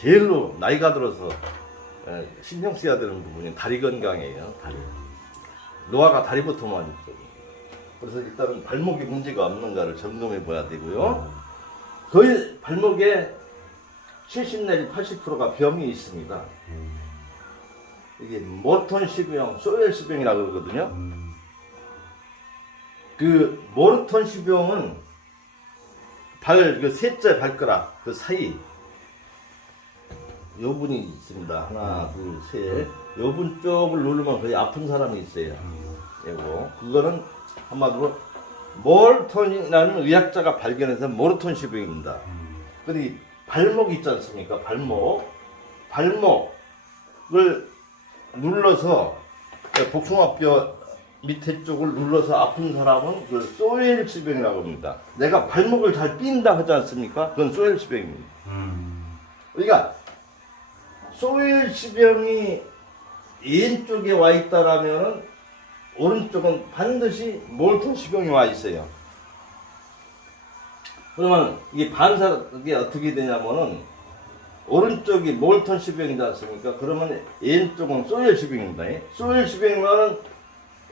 제일로 나이가 들어서 신경 써야 되는 부분이 다리 건강이에요. 다리. 노화가 다리부터만 있죠. 그래서 일단은 발목에 문제가 없는가를 점검해 봐야 되고요. 거의 발목에 70 내지 80%가 병이 있습니다. 이게 모르톤 시병, 소엘 시병이라고 그러거든요. 그 모르톤 시병은 그 셋째 발가락 그 사이 요 분이 있습니다. 하나, 둘, 셋. 요 분 쪽을 누르면 거의 아픈 사람이 있어요. 이거 그거는 한마디로 모르톤이라는 의학자가 발견해서 모르톤 시병입니다. 그리고 발목 있지 않습니까? 발목을 눌러서 복숭아뼈 밑에 쪽을 눌러서 아픈 사람은 그 소엘 시병이라고 합니다. 내가 발목을 잘 삔다 하지 않습니까? 그건 소엘 시병입니다. 그러니까 소엘 시병이 왼쪽에 와 있다라면 오른쪽은 반드시 모르톤 시병이 와 있어요. 그러면 이게 반사가 어떻게 되냐면은 오른쪽이 모르톤 시병이지 않습니까? 그러면 왼쪽은 소엘 시병입니다. 소엘 시병이면은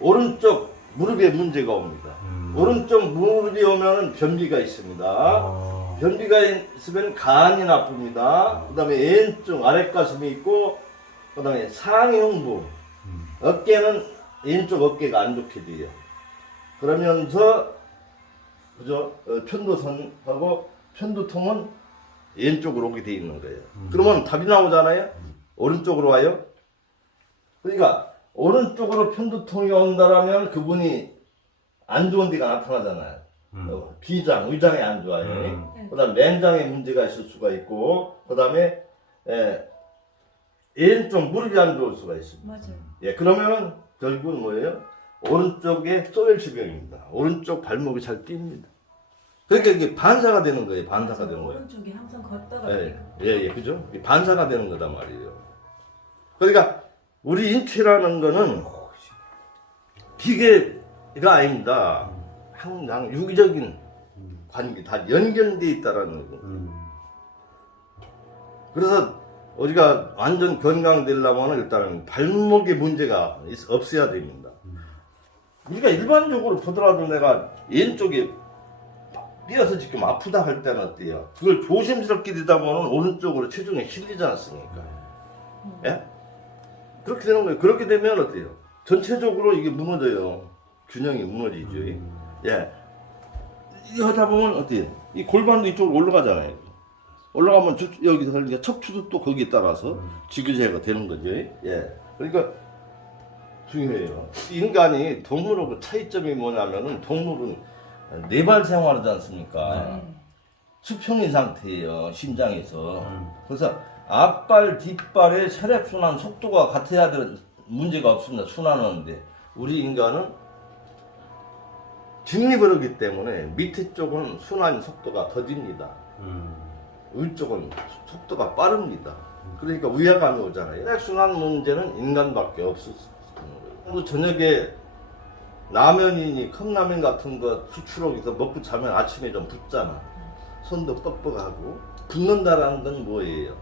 오른쪽 무릎에 문제가 옵니다. 오른쪽 무릎이 오면은 변비가 있습니다. 변비가 있으면 간이 나쁩니다. 그 다음에 왼쪽 아랫가슴이 있고, 그 다음에 상위 흉부, 어깨는 왼쪽 어깨가 안 좋게 돼요. 그러면서, 그죠? 편도선하고 편두통은 왼쪽으로 오게 돼 있는 거예요. 그러면 답이 나오잖아요? 오른쪽으로 와요? 그러니까, 오른쪽으로 편두통이 온다라면 그분이 안 좋은 데가 나타나잖아요. 비장, 의장이 안 좋아요. 그 다음에 맹장에 문제가 있을 수가 있고, 그 다음에, 왼쪽 무릎이 안 좋을 수가 있습니다. 맞아요. 예, 그러면 결국은 뭐예요? 오른쪽에 소엘 시병입니다. 오른쪽 발목이 잘 뜁니다. 그러니까 이게 반사가 되는 거예요. 반사가 되는 거예요. 오른쪽이 항상 걷다가 예, 그죠? 반사가 되는 거단 말이에요. 그러니까 우리 인체라는 거는 기계가 아닙니다. 항상 유기적인 관계 다 연결되어 있다라는 거. 그래서 우리가 완전 건강되려면 일단은 발목에 문제가 없어야 됩니다. 우리가 일반적으로 보더라도 내가 왼쪽에 뛰어서 지금 아프다 할 때는 어때요? 그걸 조심스럽게 되다 보면 오른쪽으로 체중이 실리지 않습니까? 예? 그렇게 되는 거예요. 그렇게 되면 어때요? 전체적으로 이게 무너져요. 균형이 무너지죠. 예. 이거 하다 보면 어때요? 이 골반도 이쪽으로 올라가잖아요. 올라가면 여기서 척추도 또 거기에 따라서 지그재그가 되는 거죠. 예. 그러니까 중요해요. 인간이 동물하고 차이점이 뭐냐면은 동물은 네발 생활하지 않습니까? 수평인 상태예요. 심장에서. 그래서 앞발, 뒷발의 혈액순환 속도가 같아야 될 문제가 없습니다. 순환하는데 우리 인간은 중립을 하기 때문에 밑에 쪽은 순환 속도가 더딥니다. 위쪽은 속도가 빠릅니다. 그러니까 위화감이 오잖아요. 혈액순환 문제는 인간밖에 없을 수 있는 거예요. 저녁에 라면이니 컵라면 같은 거 수출하기서 먹고 자면 아침에 좀 붓잖아. 손도 뻑뻑하고. 붓는다라는 건 뭐예요?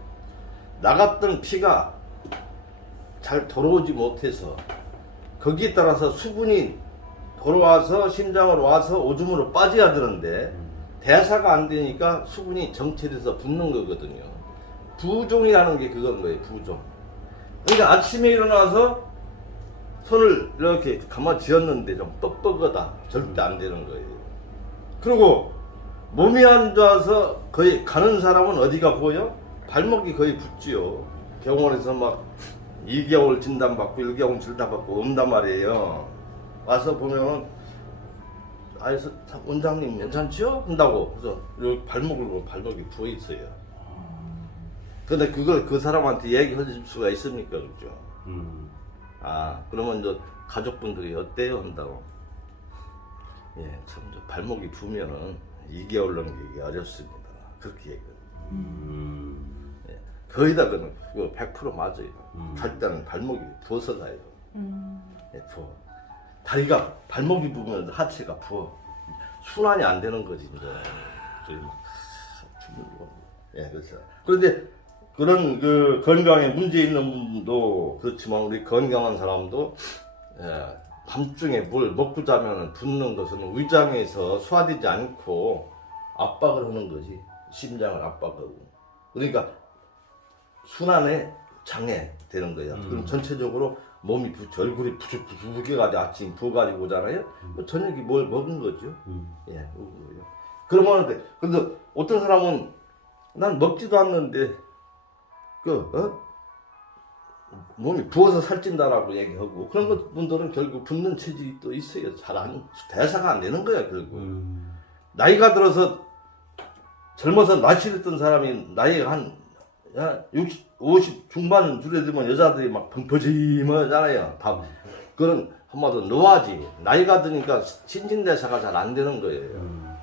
나갔던 피가 잘 돌아오지 못해서 거기에 따라서 수분이 돌아와서 심장으로 와서 오줌으로 빠져야 되는데 대사가 안 되니까 수분이 정체돼서 붓는 거거든요. 부종이라는 게 그건 거예요. 부종. 그러니까 아침에 일어나서 손을 이렇게 가만히 쥐었는데 좀 뻑뻑하다. 절대 안 되는 거예요. 그리고 몸이 안 좋아서 거의 가는 사람은 어디가 보여? 발목이 거의 붓지요. 병원에서 막 2개월 진단받고 1개월 진단받고 온단 말이에요. 와서 보면은 아래서 원장님 괜찮지요? 한다고. 그래서 여기 발목을 보면 발목이 부어 있어요. 근데 그걸 그 사람한테 얘기해 줄 수가 있습니까? 그죠? 아, 그러면 이제 가족분들이 어때요? 한다고. 예, 참, 발목이 부으면은 2개월 넘기기 어렵습니다. 그렇게 얘기해요. 예, 거의 다 그건 100% 맞아요. 갈 때는 발목이 부어서 가요. 예, 부어. 다리가, 발목이 부으면 하체가 부어. 순환이 안 되는 거지, 이제. 예, 그렇죠. 그런데 그런 그 건강에 문제 있는 분도 그렇지만 우리 건강한 사람도 밤중에 뭘 먹고 자면 붓는 것은 위장에서 소화되지 않고 압박을 하는 거지. 심장을 압박하고. 그러니까 순환에 장애 되는 거야. 그럼 전체적으로 몸이 얼굴이 부죽부죽해가지고 아침 부어가지고 오잖아요. 저녁에 뭘 먹은 거죠. 예. 그러면 근데 어떤 사람은 난 먹지도 않는데 몸이 부어서 살찐다라고 얘기하고 그런 분들은 결국 붓는 체질이 또 있어요. 대사가 안 되는 거야 결국. 나이가 들어서 젊어서 날씬했던 사람이 나이가 한 60, 50 중반 줄여들면 여자들이 막 펑퍼짐하잖아요. 다 그런 한마디로 노화지. 나이가 드니까 신진대사가 잘 안 되는 거예요.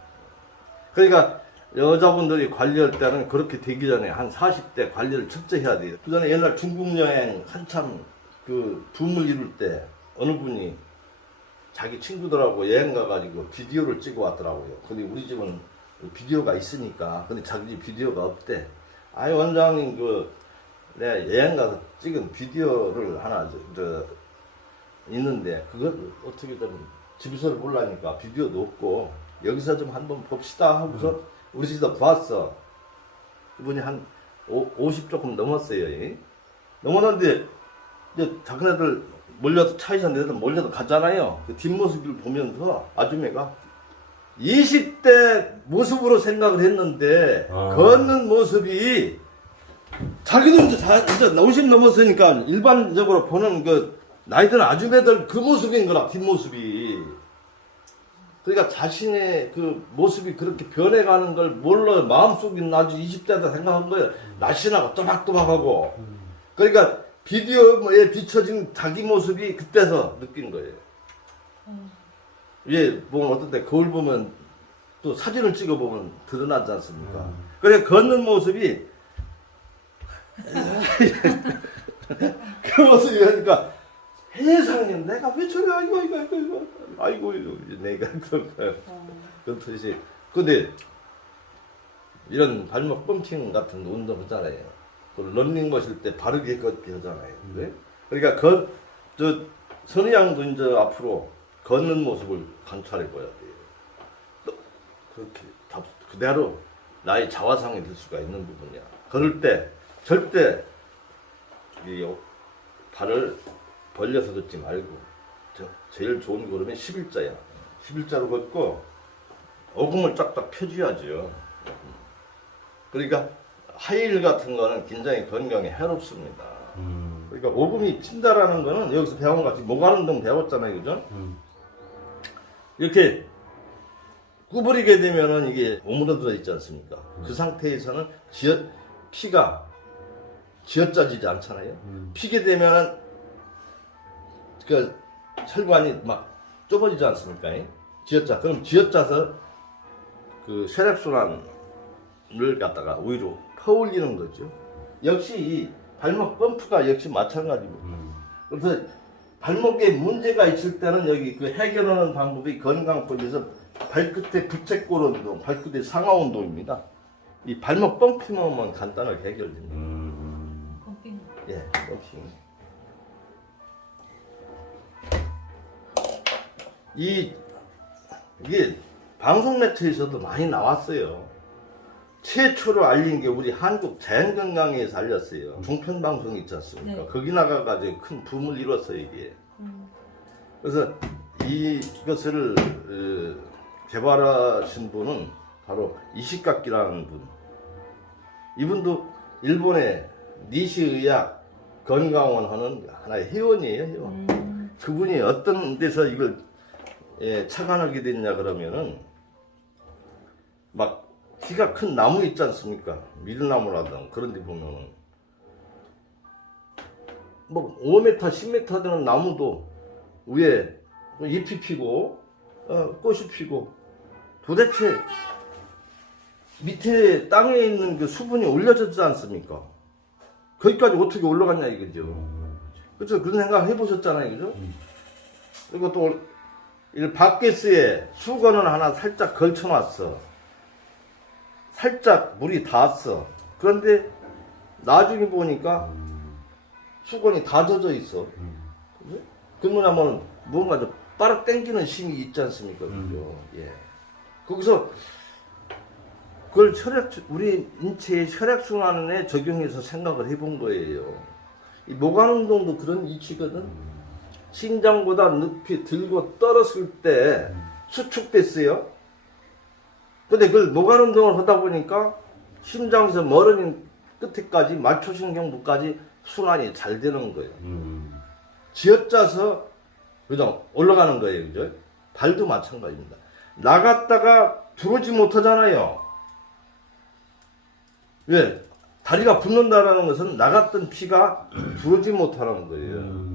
그러니까 여자분들이 관리할 때는 그렇게 되기 전에 한 40대 관리를 철저히 해야 돼요. 그 전에 옛날 중국 여행 한참 그 붐을 이룰 때 어느 분이 자기 친구들하고 여행 가가지고 비디오를 찍어 왔더라고요. 근데 우리 집은 비디오가 있으니까. 근데 자기 집 비디오가 없대. 아이 원장님 내가 여행 가서 찍은 비디오를 하나 있는데 그걸 어떻게 좀 집에서는 몰라니까 비디오도 없고 여기서 좀 한번 봅시다 하고서 우리 집에서 봤어. 그분이 한 50 조금 넘었어요. 넘었는데 이제 자기네들 몰려서 차에서 내려서 몰려서 가잖아요. 그 뒷모습을 보면서 아줌매가 20대 모습으로 생각을 했는데 걷는 모습이 자기도 이제 50 넘었으니까 일반적으로 보는 그 나이 든 아줌매들 그 모습인 거라 뒷모습이. 그러니까 자신의 그 모습이 그렇게 변해가는 걸 몰라 마음속에 아주 20대다 생각한 거예요. 날씬하고 또박또박하고. 그러니까 비디오에 비춰진 자기 모습이 그때서 느낀 거예요. 예, 보면 어떤 때 거울 보면 또 사진을 찍어보면 드러나지 않습니까? 그래 걷는 모습이 그 모습이 그러니까 세상에 내가 왜 저래 아이고 내가 그렇듯이 근데 이런 발목 펌핑 같은 운동 하잖아요. 그 런닝머실 때 바르게 걷게 하잖아요. 네? 그러니까 선희 양도 이제 앞으로 걷는 모습을 관찰해 봐야 돼요. 그렇게 그대로 나의 자화상이 될 수가 있는 부분이야. 걸을 때 절대 이 발을 벌려서 걷지 말고 제일 좋은 걸음이 11자야. 11자로 걷고 어금을 쫙쫙 펴줘야죠. 그러니까 하이힐 같은 거는 굉장히 건강에 해롭습니다. 그러니까 오금이 튄다라는 거는 여기서 배운 것 같이 목안 운동 배웠잖아요, 그죠? 이렇게 구부리게 되면은 이게 오므러들어 있지 않습니까? 그 상태에서는 피가 쥐어짜지지 않잖아요. 피게 되면은 그 혈관이 막 좁아지지 않습니까? 그럼 쥐어짜서 그 혈액순환을 갖다가 위로 퍼올리는 거죠. 역시 이 발목 펌프가 역시 마찬가지고. 그래서 발목에 문제가 있을 때는 여기 그 해결하는 방법이 건강법에서 발끝에 부채꼴 운동, 발끝에 상하 운동입니다. 이 발목 펌핑만 간단하게 해결됩니다. 펌핑. 예, 펌핑. 이게 방송 매체에서도 많이 나왔어요. 최초로 알린 게 우리 한국 자연건강에서 알렸어요. 종편 방송이 있지 않습니까? 네. 거기 나가가지고 큰 붐을 이뤘어요, 이게. 그래서 이것을 개발하신 분은 바로 이시카키라는 분. 이분도 일본의 니시의학 건강원 하는 하나의 회원이에요, 회원. 그분이 어떤 데서 이걸 착안하게 됐냐 그러면은 막 키가 큰 나무 있지 않습니까? 밀나무라든 그런 데 보면은 뭐 5m, 10m 되는 나무도 위에 잎이 피고 꽃이 피고 도대체 밑에 땅에 있는 그 수분이 올려졌지 않습니까? 거기까지 어떻게 올라갔냐 이거죠. 그렇죠? 그런 생각 해보셨잖아요, 그죠? 그리고 또 이 바켓스에 수건을 하나 살짝 걸쳐놨어. 살짝 물이 닿았어. 그런데 나중에 보니까 수건이 다 젖어 있어. 그죠? 그러면 뭔가 좀 빨아 당기는 힘이 있지 않습니까? 그죠? 예. 거기서 그걸 우리 인체의 혈액순환에 적용해서 생각을 해본 거예요. 이 모관 운동도 그런 이치거든. 심장보다 높이 들고 떨었을 때 수축됐어요. 근데 그걸 모관 운동을 하다 보니까 심장에서 머리 끝에까지 말초신경부까지 순환이 잘 되는 거예요. 쥐어짜서 그죠? 올라가는 거예요. 그죠? 발도 마찬가지입니다. 나갔다가 들어오지 못하잖아요. 왜? 다리가 붓는다라는 것은 나갔던 피가 들어오지 못하는 거예요.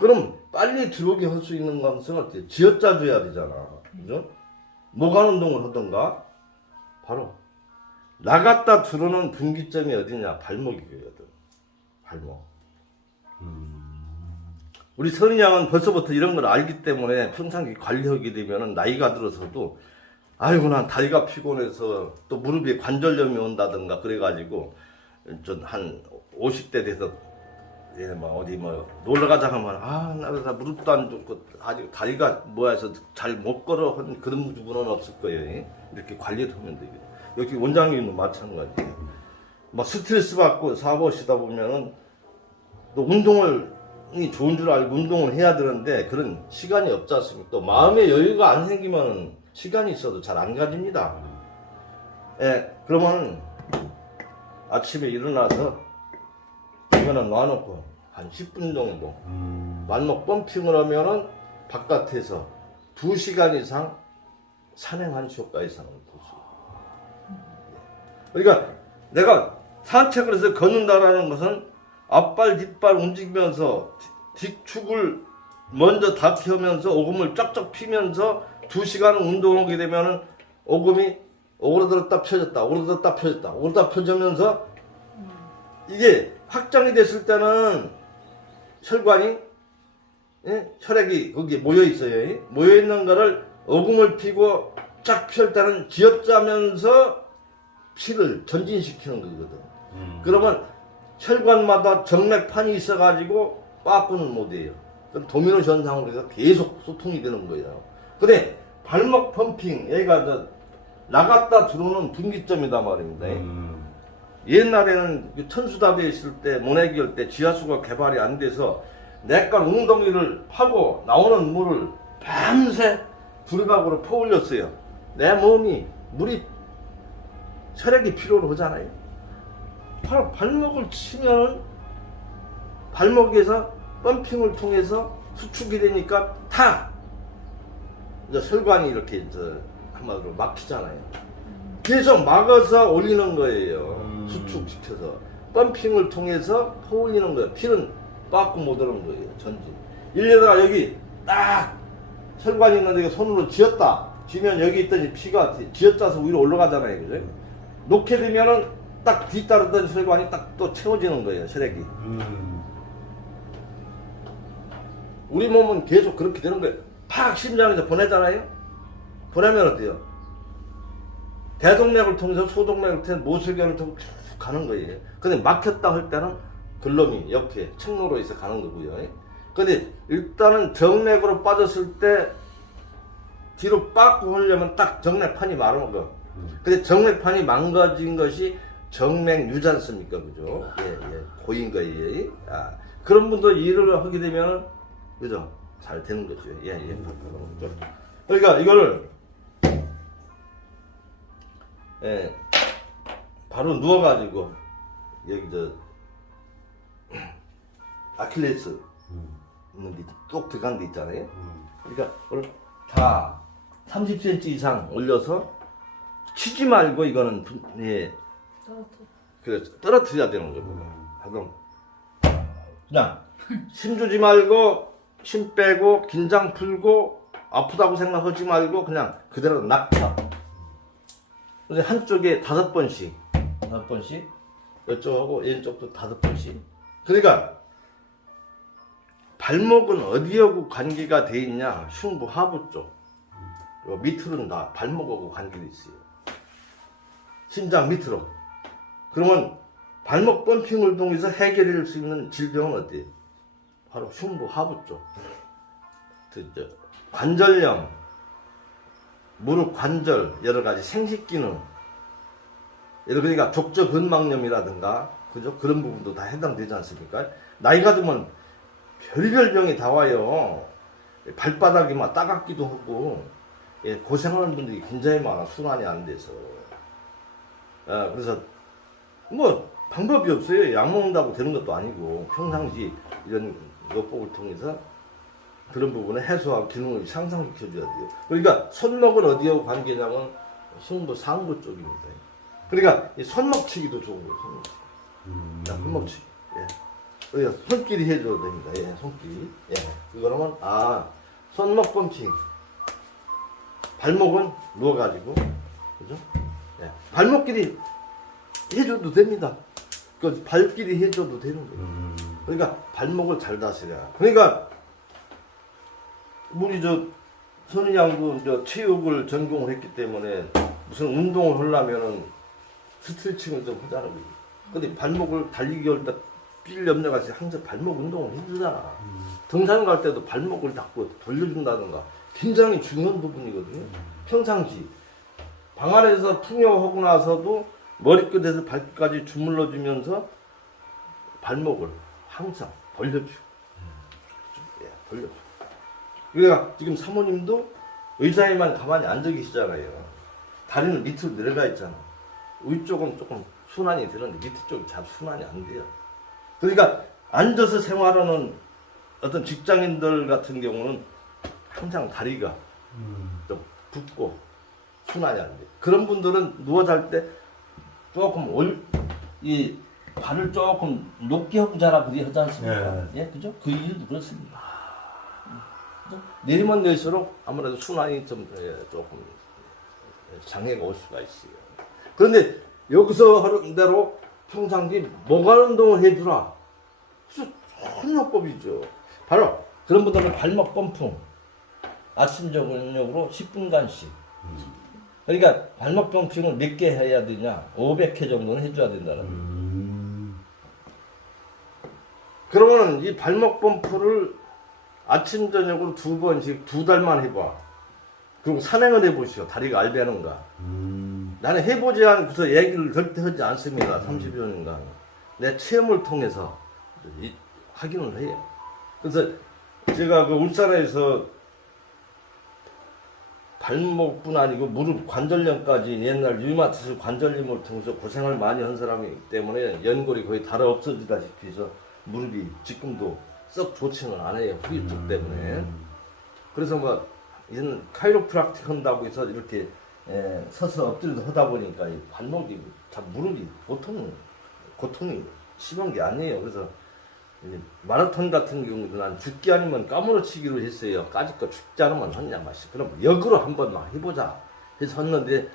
그럼 빨리 들어오게 할 수 있는 것은 어때요? 쥐어짜줘야 되잖아. 그죠? 모관 운동을 하던가 바로 나갔다 들어오는 분기점이 어디냐? 발목이거든. 발목. 우리 선인 양은 벌써부터 이런 걸 알기 때문에 평상시 관리하게 되면 나이가 들어서도 아이고 난 다리가 피곤해서 또 무릎에 관절염이 온다든가 그래가지고 좀 한 50대 돼서 예, 뭐 어디 뭐 놀러 가자 하면 나 무릎도 안 좋고 아직 다리가 뭐해서 잘 못 걸어 한 그런 부분은 없을 거예요. 이렇게 관리를 하면 되겠죠. 여기 원장님도 마찬가지예요. 막 스트레스 받고 사고시다 보면은 또 운동을 좋은 줄 알고 운동을 해야 되는데 그런 시간이 없지 않습니까? 또 마음의 여유가 안 생기면 시간이 있어도 잘 안 가집니다. 예, 그러면 아침에 일어나서 이거는 놔놓고 한 10분 정도 만목 펌핑을 하면은 바깥에서 2시간 이상 산행한 효과 이상을 볼 수 있어요. 그러니까 내가 산책을 해서 걷는다라는 것은 앞발 뒷발 움직이면서 뒷축을 먼저 다 펴면서 오금을 쫙쫙 피면서 2시간 운동하게 되면은 오금이 오그라들었다 펴졌다 오그라들었다 펴졌다 오그라들었다 펴지면서 이게 확장이 됐을 때는 혈관이 혈액이 거기에 모여 있어요. 모여 있는 거를 오금을 피고 쫙 펼 때는 쥐어짜면서 피를 전진시키는 거거든. 그러면 혈관마다 정맥판이 있어가지고 빠꾸는 못해요. 그럼 도미노 현상으로 해서 계속 소통이 되는 거예요. 근데 발목 펌핑, 얘가 나갔다 들어오는 분기점이다 말입니다. 옛날에는 천수답에 있을 때, 모내기 할 때 지하수가 개발이 안 돼서 내과 웅덩이를 파고 나오는 물을 밤새 두리박으로 퍼올렸어요. 내 몸이 물이 혈액이 필요로 하잖아요. 바로 발목을 치면 발목에서 펌핑을 통해서 수축이 되니까 다 이제 혈관이 이렇게 한마디로 막히잖아요. 계속 막아서 올리는 거예요. 수축시켜서 펌핑을 통해서 퍼올리는 거예요. 피는 빠꾸 못 오는 거예요. 전진. 이래다가 여기 딱 혈관이 있는데 손으로 쥐었다. 쥐면 여기 있더니 피가 쥐어짜서 위로 올라가잖아요. 그죠? 놓게 되면은 딱 뒤따르던 혈관이 딱 또 채워지는 거예요. 혈액이. 우리 몸은 계속 그렇게 되는 거예요. 팍 심장에서 보내잖아요. 보내면 어때요? 대동맥을 통해서 소동맥을 통해서 모세혈관을 통해서 쭉 가는 거예요. 근데 막혔다 할 때는 글럼이 옆에 측로로 해서 가는 거고요. 근데 일단은 정맥으로 빠졌을 때 뒤로 빠꾸 하려면 딱 정맥판이 마른 거. 근데 정맥판이 망가진 것이 정맥류지 않습니까? 그죠? 예. 고인 거예요. 그런 분도 일을 하게 되면, 그죠? 잘 되는 거죠. 예. 그러니까 이거를, 바로 누워가지고, 여기 아킬레스 있는 데 똑 들어간 데 있잖아요. 그러니까 오늘 다 30cm 이상 올려서 치지 말고 이거는 떨어뜨려야 되는 겁니다. 그럼 그냥 힘 주지 말고 힘 빼고 긴장 풀고 아프다고 생각하지 말고 그냥 그대로 낙차. 그래서 한쪽에 5번씩 이쪽하고 왼쪽도 5번씩. 그러니까 발목은 어디하고 관계가 돼 있냐? 흉부 하부 쪽. 밑으로는 다 발목하고 관계가 있어요. 심장 밑으로. 그러면 발목 펌핑을 통해서 해결할 수 있는 질병은 어디? 바로 흉부 하부 쪽. 관절염, 무릎 관절, 여러 가지 생식 기능, 그러니까 족저 근막염이라든가, 그죠? 그런 부분도 다 해당되지 않습니까? 나이가 들면 별별 병이 다 와요. 발바닥이 막 따갑기도 하고, 예, 고생하는 분들이 굉장히 많아. 순환이 안 돼서. 그래서 뭐 방법이 없어요. 약 먹는다고 되는 것도 아니고 평상시 이런 요법을 통해서 그런 부분을 해소하고 기능을 상승시켜줘야 돼요. 그러니까 손목은 어디하고 관계냐면 흉부 상부 쪽입니다. 그러니까 이 손목치기도 좋은 거예요. 손목치기. 손목치기. 예. 그러니까 손길이 해줘도 됩니다. 예, 손길이. 예. 그러면 손목 펌핑. 발목은 누워가지고, 그죠? 예. 발목길이 해줘도 됩니다. 그 발길이 해줘도 되는 거예요. 그러니까 발목을 잘 다스려야. 그러니까 우리 선희 양도 체육을 전공을 했기 때문에 무슨 운동을 하려면은 스트레칭을 좀 하자는 거예요. 근데 발목을 달리기 할 때 삘 염려가 있어요. 항상 발목 운동을 해주잖아. 등산 갈 때도 발목을 닦고 돌려준다든가. 굉장히 중요한 부분이거든요. 평상시 방 안에서 풍요하고 나서도 머리끝에서 발끝까지 주물러 주면서 발목을 항상 벌려주고, 예, 벌려주고. 그러니까 지금 사모님도 의자에만 가만히 앉아 계시잖아요. 다리는 밑으로 내려가 있잖아. 위쪽은 조금 순환이 되는데 밑에 쪽이 잘 순환이 안 돼요. 그러니까 앉아서 생활하는 어떤 직장인들 같은 경우는 항상 다리가 좀 붓고 순환이 안 돼. 그런 분들은 누워 잘 때 조금 이 발을 조금 높게 하고 자라 그리 하지 않습니까? 예, 그죠? 그 이유도 그렇습니다. 그죠? 내리면 내릴수록 아무래도 순환이 좀 조금 장애가 올 수가 있어요. 그런데 여기서 하는 대로 평상시 모관 운동을 해주라. 그래서 헌요법이죠. 바로 그런 분들은 발목 펌핑. 아침 저녁으로 10분간씩. 그러니까 발목 펌핑을 몇 개 해야 되냐? 500회 정도는 해줘야 된다는. 그러면은 이 발목 펌프를 아침 저녁으로 2번씩 2달만 해봐. 그리고 산행을 해보시오. 다리가 알배는가. 나는 해보지 않고서 얘기를 절대 하지 않습니다. 30여 년간. 내 체험을 통해서 확인을 해요. 그래서 제가 그 울산에서 발목뿐 아니고 무릎 관절염까지 옛날 류마티스 관절염을 통해서 고생을 많이 한 사람이기 때문에 연골이 거의 닳아 없어지다시피 해서 무릎이 지금도 썩 좋지는 않아요. 후유 쪽 때문에. 그래서 뭐 이런 카이로프락틱 한다고 해서 이렇게 서서 엎드려서 하다 보니까 이 발목이 참 무릎이 고통이 심한 게 아니에요. 그래서 마라톤 같은 경우도 난 죽기 아니면 까무러치기로 했어요. 까짓거 죽지 않으면 하냐 마시. 그럼 역으로 한번 막 해보자 해서 했는데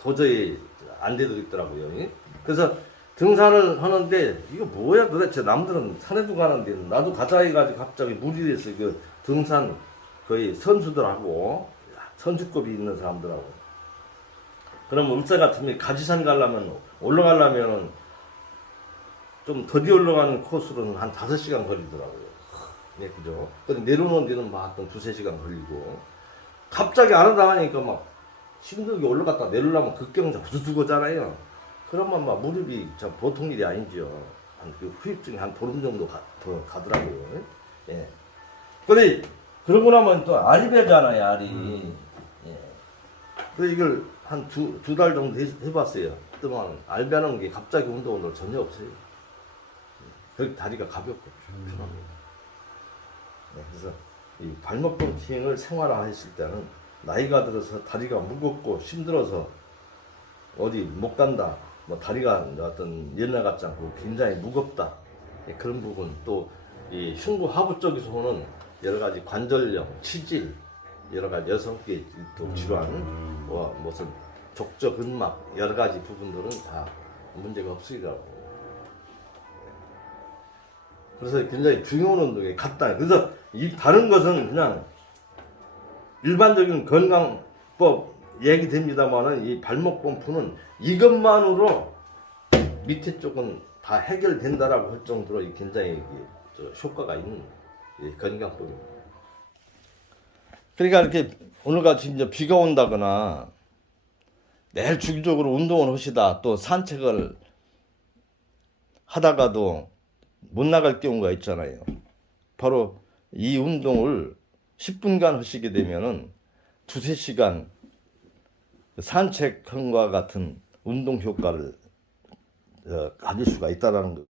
도저히 안 되더라고요. 그래서 등산을 하는데 이거 뭐야 도대체. 남들은 산에도 가는데 나도 가자 해가지고 갑자기 무리해서 그 등산 거의 선수들하고 선수급이 있는 사람들하고. 그러면 울산 같으면 가지산 가려면 올라가려면 좀 더디 올라가는 코스로는 한 5시간 걸리더라고요. 네, 그죠? 근데 내려오는 데는 막 한 2-3시간 걸리고. 갑자기 안 하다 하니까 막 힘들게 올라갔다 내려오려면 급경자 후두둑 오잖아요. 그러면 막 무릎이 참 보통 일이 아니죠. 그 후유증이 한 보름 정도 더 가더라고요. 예. 근데 그러고 나면 또 알이 배잖아요, 알이. 예. 그래서 이걸 한 두 달 정도 해봤어요. 그동안 알 배는 게 갑자기 운동은 전혀 없어요. 그 다리가 가볍고 편합니다. 네, 그래서 이 발목 펌핑을 생활화했을 때는 나이가 들어서 다리가 무겁고 힘들어서 어디 못 간다, 뭐 다리가 어떤 옛날 같지 않고 굉장히 무겁다, 네, 그런 부분, 또 이 흉부 하부 쪽에서 오는 여러 가지 관절염, 치질, 여러 가지 여성계 또 질환, 무슨 족저 근막 여러 가지 부분들은 다 문제가 없으리라고. 그래서 굉장히 중요한 운동이 같다. 그래서 이 다른 것은 그냥 일반적인 건강법 얘기됩니다만은 이 발목 펌프는 이것만으로 밑에 쪽은 다 해결된다라고 할 정도로 굉장히 효과가 있는 건강법입니다. 그러니까 이렇게 오늘같이 이제 비가 온다거나 매일 주기적으로 운동을 하시다 또 산책을 하다가도 못 나갈 경우가 있잖아요. 바로 이 운동을 10분간 하시게 되면은 2~3시간 산책함과 같은 운동 효과를 가질 수가 있다는 거.